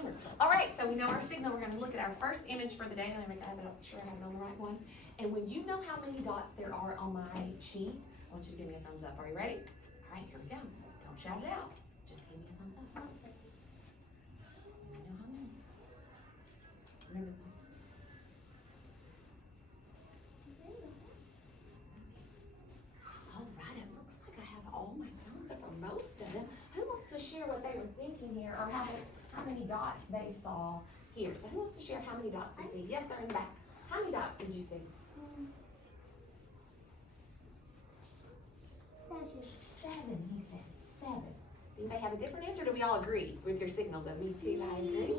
timer. All right, so we know our signal. We're going to look at our first image for the day. Let me make sure I have it on the right one. And when you know how many dots there are on my sheet, I want you to give me a thumbs up. Are you ready? All right, here we go. Don't shout it out. Just give me a thumbs up. You know how many. Remember the All right, it looks like I have all my thumbs up, or most of them. Who wants to share what they were thinking here, or how many dots they saw here? So who wants to share how many dots we see? Yes, sir, in the back. How many dots did you see? 7, he said 7. Anybody have a different answer? Do we all agree with your signal? Though me too, I agree.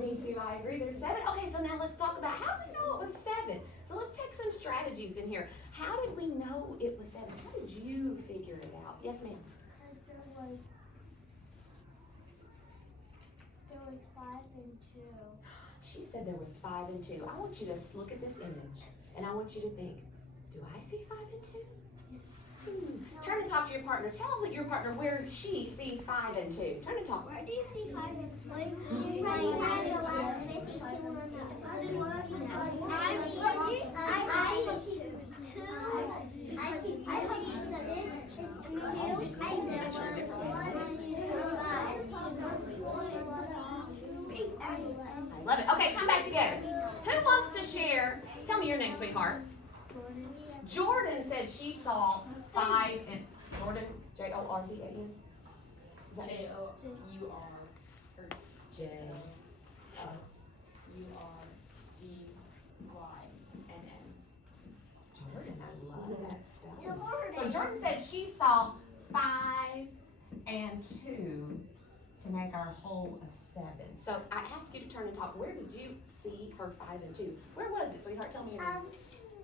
Me too, I agree. There's 7. Okay, so now let's talk about how do we know it was 7? So let's take some strategies in here. How did we know it was 7? How did you figure it out? Yes, ma'am. Because there was 5 and 2. She said there was 5 and 2. I want you to look at this image, and I want you to think, do I see 5 and 2? Turn and talk to your partner. Tell your partner where she sees 5 and 2. Turn and talk. Where do you see 5 and 2? I see 2 on I love it. Okay, come back together. Who wants to share? Tell me your name, sweetheart. Jordan said she saw 5 and Jordan, Jordan. J-O-U-R or J-U-R-D-Y-N-N. Jordan, I love that spelling. So Jordan said she saw 5 and 2 to make our whole a 7. So I asked you to turn and talk. Where did you see her 5 and 2? Where was it, sweetheart? Tell me your name.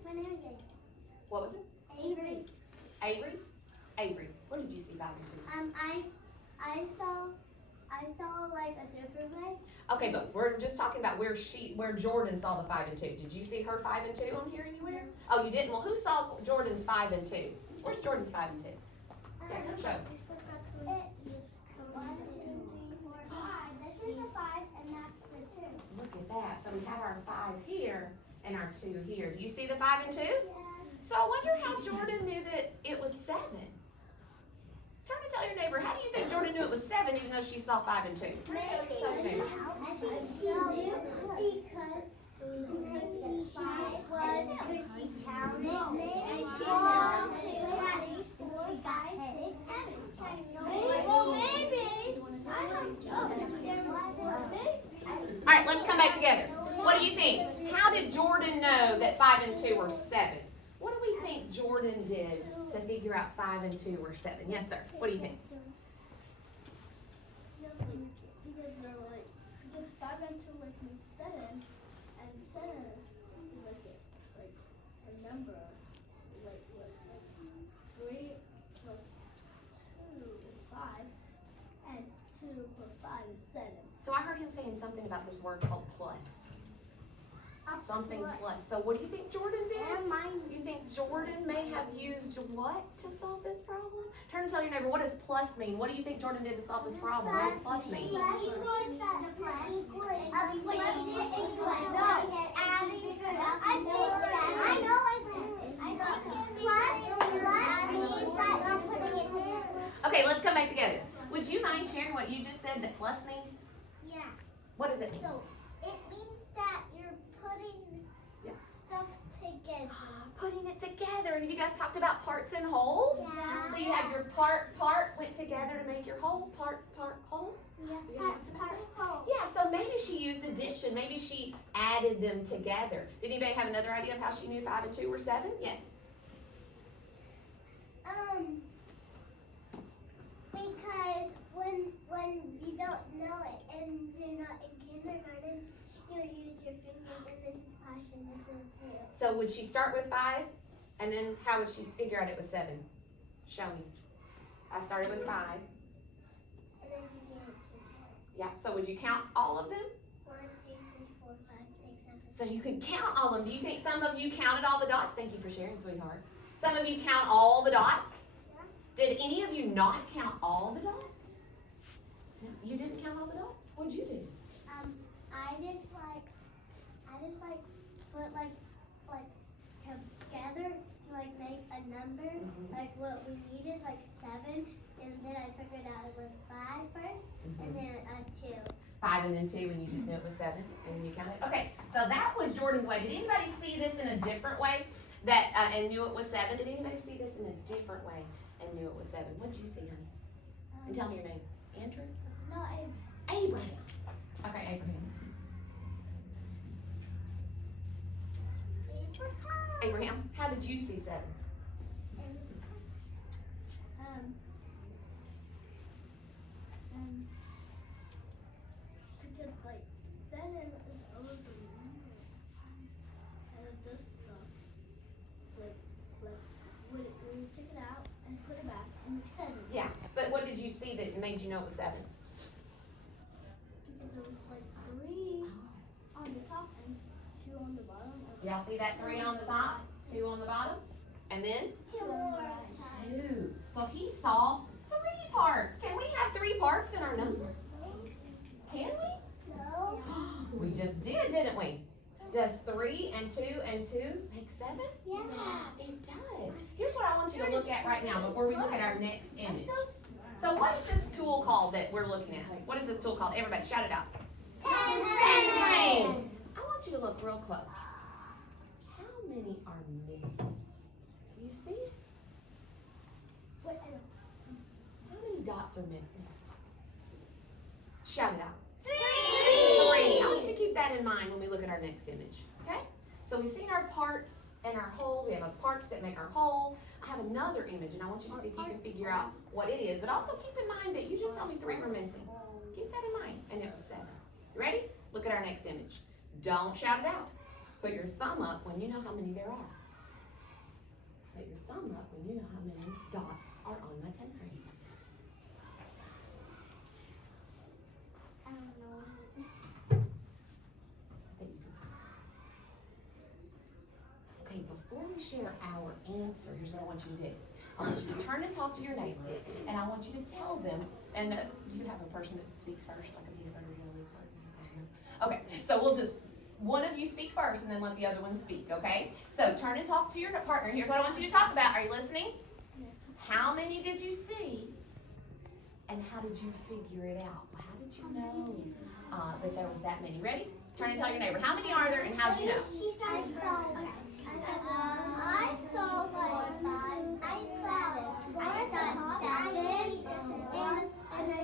My name is Avery. What was it? Avery. Avery? Avery. Where did you see 5 and 2? I saw like a different way. Okay, but we're just talking about where Jordan saw the 5 and 2. Did you see her 5 and 2 on here anywhere? Oh, you didn't? Well, who saw Jordan's 5 and 2? Where's Jordan's 5 and 2? Yeah, come show us. This is a 5 and that's the 2. Look at that. So we have our 5 here and our 2 here. Do you see the 5 and 2? Yes. So I wonder how Jordan knew that it was 7. Turn and tell your neighbor, how do you think Jordan knew it was 7 even though she saw 5 and 2? I think she knew because she counted and she saw 2, 3, 4, 5, 6, 7. All right, let's come back together. What do you think? How did Jordan know that 5 and 2 were 7? What do we think Jordan did to figure out 5 and 2 were 7? Yes, sir. What do you think? Because 5 and 2 mean 7, and 7 is like a number. Like 3 plus 2 is 5, and 2 plus 5 is 7. So I heard him saying something about this word called plus. Something plus. So what do you think Jordan did? You think Jordan may have used what to solve this problem? Turn and tell your neighbor, what does plus mean? What do you think Jordan did to solve this problem? What does plus mean? Okay, let's come back together. Would you mind sharing what you just said that plus means? Yeah. What does it mean? So it means that you're putting stuff together. Putting it together. And have you guys talked about parts and wholes? Yeah. So you have your part went together to make your whole, part, whole? Yeah. You Part, talked about whole. Yeah, so maybe she used addition. Maybe she added them together. Did anybody have another idea of how she knew 5 and 2 were 7? Yes. Because when you don't know it and you're not in kindergarten, you would use your fingers and this is 5 and this is 2. So would she start with 5? And then how would she figure out it was 7? Show me. I started with 5. And then you get it 2. Yeah, so would you count all of them? 1, 2, 3, 4, 5, 6, 7. So you could count all of them. Do you think some of you counted all the dots? Thank you for sharing, sweetheart. Some of you count all the dots? Yeah. Did any of you not count all the dots? No, you didn't count all the dots? What'd you do? put together to make a number. Like what we needed, 7, and then I figured out it was 5 first, and then 2. 5 and then 2, and you just knew it was 7, and then you counted. Okay, so that was Jordan's way. Did anybody see this in a different way and knew it was 7? Did anybody see this in a different way and knew it was 7? What did you see, honey? And tell me your name. Andrew? No, Abraham. Okay, Abraham. Abraham, how did you see 7? Because 7 is over the number, and it does stuff. When you take it out and put it back, and it's 7. Yeah, but what did you see that made you know it was 7? Because there was 3 on the top and 2 on the bottom. Y'all see that 3 on the top, 2 on the bottom? And then? 2 more. 2. So he saw 3 parts. Can we have 3 parts in our number? Can we? No. We just did, didn't we? Does 3 and 2 and 2 make 7? Yeah. It does. Here's what I want you to look at right now before we look at our next image. So what is this tool called that we're looking at? What is this tool called? Everybody shout it out. Tangerine. I want you to look real close. How many are missing? You see it? How many dots are missing? Shout it out. 3. I want you to keep that in mind when we look at our next image. Okay? So we've seen our parts and our wholes. We have our parts that make our whole. I have another image, and I want you to see if you can figure out what it is. But also keep in mind that you just told me 3 were missing. Keep that in mind. And it was 7. You ready? Look at our next image. Don't shout it out. Put your thumb up when you know how many there are. Put your thumb up when you know how many dots are on my tangerine. I don't know. Okay, before we share our answer, here's what I want you to do. I want you to turn and talk to your neighbor, and I want you to tell them, and do you have a person that speaks first, like a peanut butter jelly person? Okay, so we'll just, one of you speak first, and then let the other one speak, okay? So turn and talk to your partner. Here's what I want you to talk about. Are you listening? How many did you see, and how did you figure it out? How did you know that there was that many? Ready? Turn and tell your neighbor. How many are there, and how did you know? I saw 5. I saw 7. And I saw 5. And then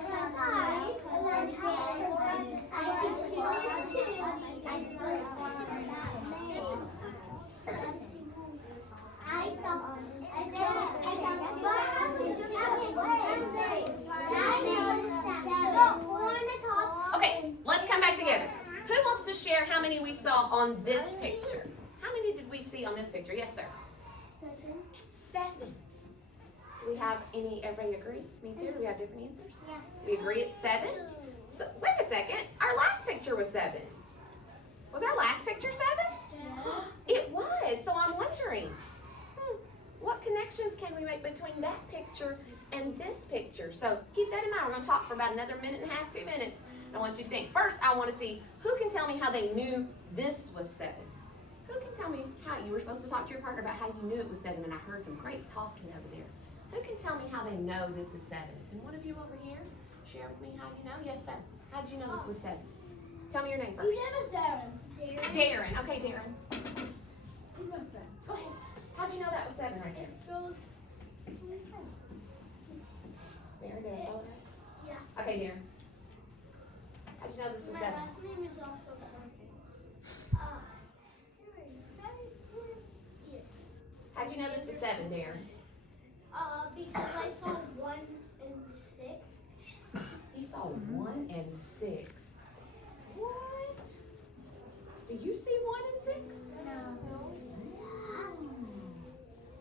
I see 2. And 3. I saw. And then Okay, let's come back together. Who wants to share how many we saw on this picture? How many did we see on this picture? Yes, sir. 7. Do we have everybody agree? Me too? Do we have different answers? Yeah. We agree it's 7? So, wait a second. Our last picture was 7. Was our last picture 7? Yeah. It was. So I'm wondering, what connections can we make between that picture and this picture? So keep that in mind. We're going to talk for about another 1.5 minutes, 2 minutes. I want you to think. First, I want to see who can tell me how they knew this was 7. Who can tell me how you were supposed to talk to your partner about how you knew it was 7, and I heard some great talking over there. Who can tell me how they know this is 7? And one of you over here, share with me how you know. Yes, sir. How did you know this was 7? Tell me your name first. Darren. Okay, Darren. He's my friend. Go ahead. How'd you know that was 7 right there? Darren, did I spell it right? Yeah. Okay, Darren. How'd you know this was 7? My last name is also Frankie. Yes. How'd you know this was 7, Darren? Because I saw 1 and 6. He saw 1 and 6. What? Do you see 1 and 6? No.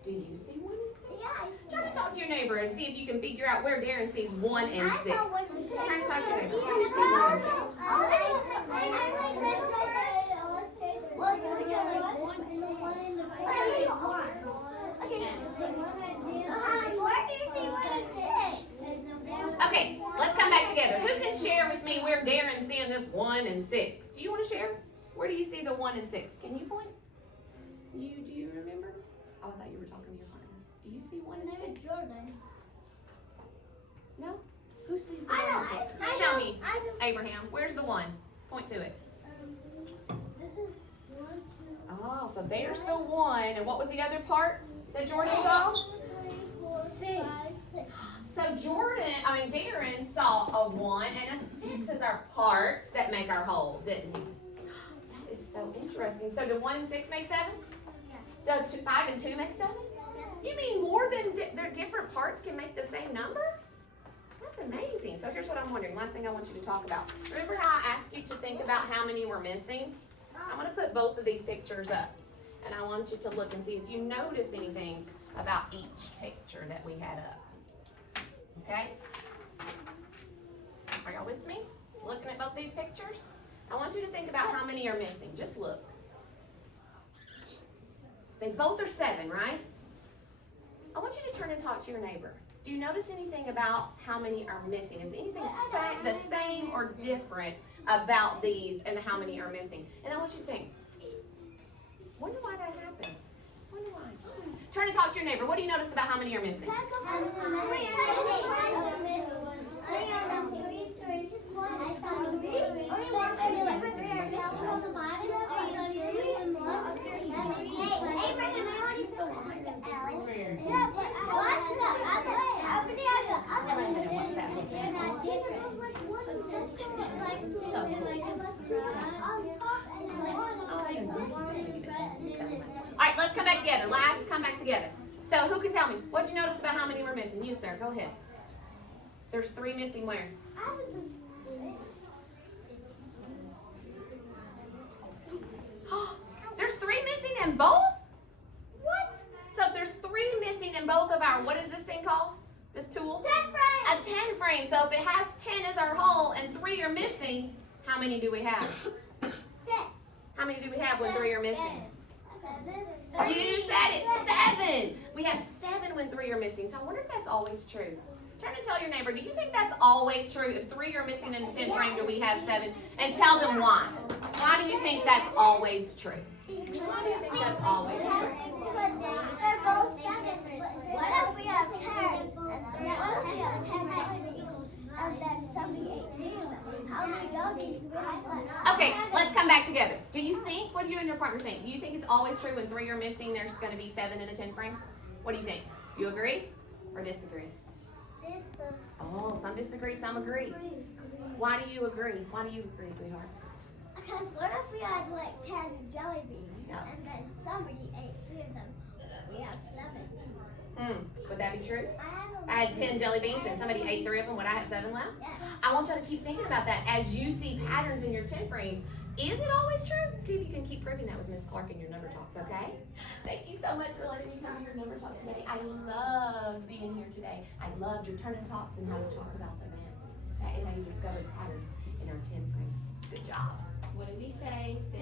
Do you see 1 and 6? Yeah. Try to talk to your neighbor and see if you can figure out where Darren sees 1 and 6. I saw 1 and 6. Try to talk to your neighbor. Okay, let's come back together. Who can share with me where Darren's seeing this us 1 and 6. Do you want to share? Where do you see the 1 and 6? Can you point? Do you remember? Oh, I thought you were talking to your partner. Do you see 1 and 6? Jordan. No? Who sees the I 1 know, and 6? I Show know, me, I know. Abraham. Where's the 1? Point to it. This is 1, 2. Oh, so there's the 1. And what was the other part that Jordan saw? 6. So Darren saw a 1 and a 6 as our parts that make our whole, didn't he? That is so interesting. So do 1 and 6 make 7? Do 5 and 2 make 7? You mean more than their different parts can make the same number? That's amazing. So here's what I'm wondering. Last thing I want you to talk about. Remember how I asked you to think about how many were missing? I'm going to put both of these pictures up. And I want you to look and see if you notice anything about each picture that we had up. Okay? Are y'all with me? Looking at both these pictures? I want you to think about how many are missing. Just look. They both are 7, right? I want you to turn and talk to your neighbor. Do you notice anything about how many are missing? Is anything the same or different about these and how many are missing? And I want you to think, wonder why that happened. Wonder why. Turn and talk to your neighbor. What do you notice about how many are missing? All right, let's come back together. Last, come back together. So who can tell me? What did you notice about how many were missing? You, sir. Go ahead. There's 3 missing where? There's 3 missing in both? What? So if there's 3 missing in both of our, what is this thing called? This tool? 10 frames. A 10 frame. So if it has 10 as our whole and 3 are missing, how many do we have? 6. How many do we have when 3 are missing? 7. You said it, 7. We have 7 when 3 are missing. So I wonder if that's always true. Turn and tell your neighbor, do you think that's always true? If 3 are missing in the 10 frame, do we have 7? And tell them why. Why do you think that's always true? Why do you think that's always true? They're both 7. What if we have 10? What if we have 10 and then somebody ate 2? How many doggies do we have left? Okay, let's come back together. Do you think, what do you and your partner think? Do you think it's always true when 3 are missing, there's going to be 7 in a 10 frame? What do you think? You agree or disagree? Oh, some disagree, some agree. Why do you agree? Why do you agree, sweetheart? Because what if we had like 10 jelly beans and then somebody ate 3 of them? We have 7. Would that be true? I had 10 jelly beans and somebody ate 3 of them. Would I have 7 left? Yes. I want you to keep thinking about that as you see patterns in your 10 frame. Is it always true? See if you can keep proving that with Miss Clark in your number talks, okay? Thank you so much for letting me come to your number talk today. I loved being here today. I loved your turn and talks and how you talked about the man, okay, and how you discovered patterns in our 10 frames. Good job. What did we say?